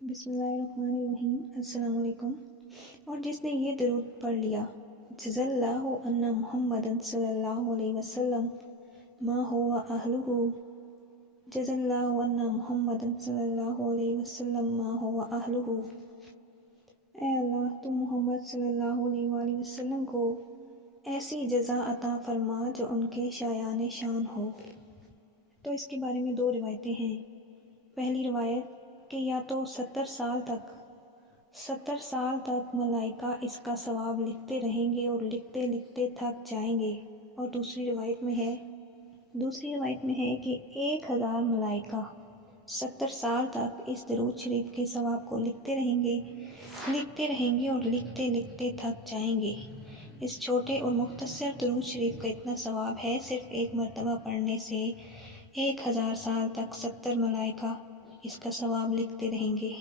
بسم اللہ الرحمن الرحیم۔ السلام علیکم۔ اور جس نے یہ درود پڑھ لیا، جزا اللہ ان محمد صلی اللہ علیہ وسلم ما ہوا اہلہ، جزا اللہ ان محمد صلی اللہ علیہ وسلم ما ہوا اہلہ۔ اے اللہ، تو محمد صلی اللہ علیہ وآلہ وسلم کو ایسی جزا عطا فرما جو ان کے شایان شان ہو۔ تو اس کے بارے میں دو روایتیں ہیں۔ پہلی روایت کہ یا تو 70 سال تک ملائکہ اس کا ثواب لکھتے رہیں گے اور لکھتے لکھتے تھک جائیں گے، اور دوسری روایت میں ہے کہ 1000 ملائکہ 70 سال تک اس درود شریف کے ثواب کو لکھتے رہیں گے اور لکھتے لکھتے تھک جائیں گے۔ اس چھوٹے اور مختصر درود شریف کا اتنا ثواب ہے، صرف ایک مرتبہ پڑھنے سے 1000 سال تک 70 ملائکہ اس کا ثواب لکھتے رہیں گے۔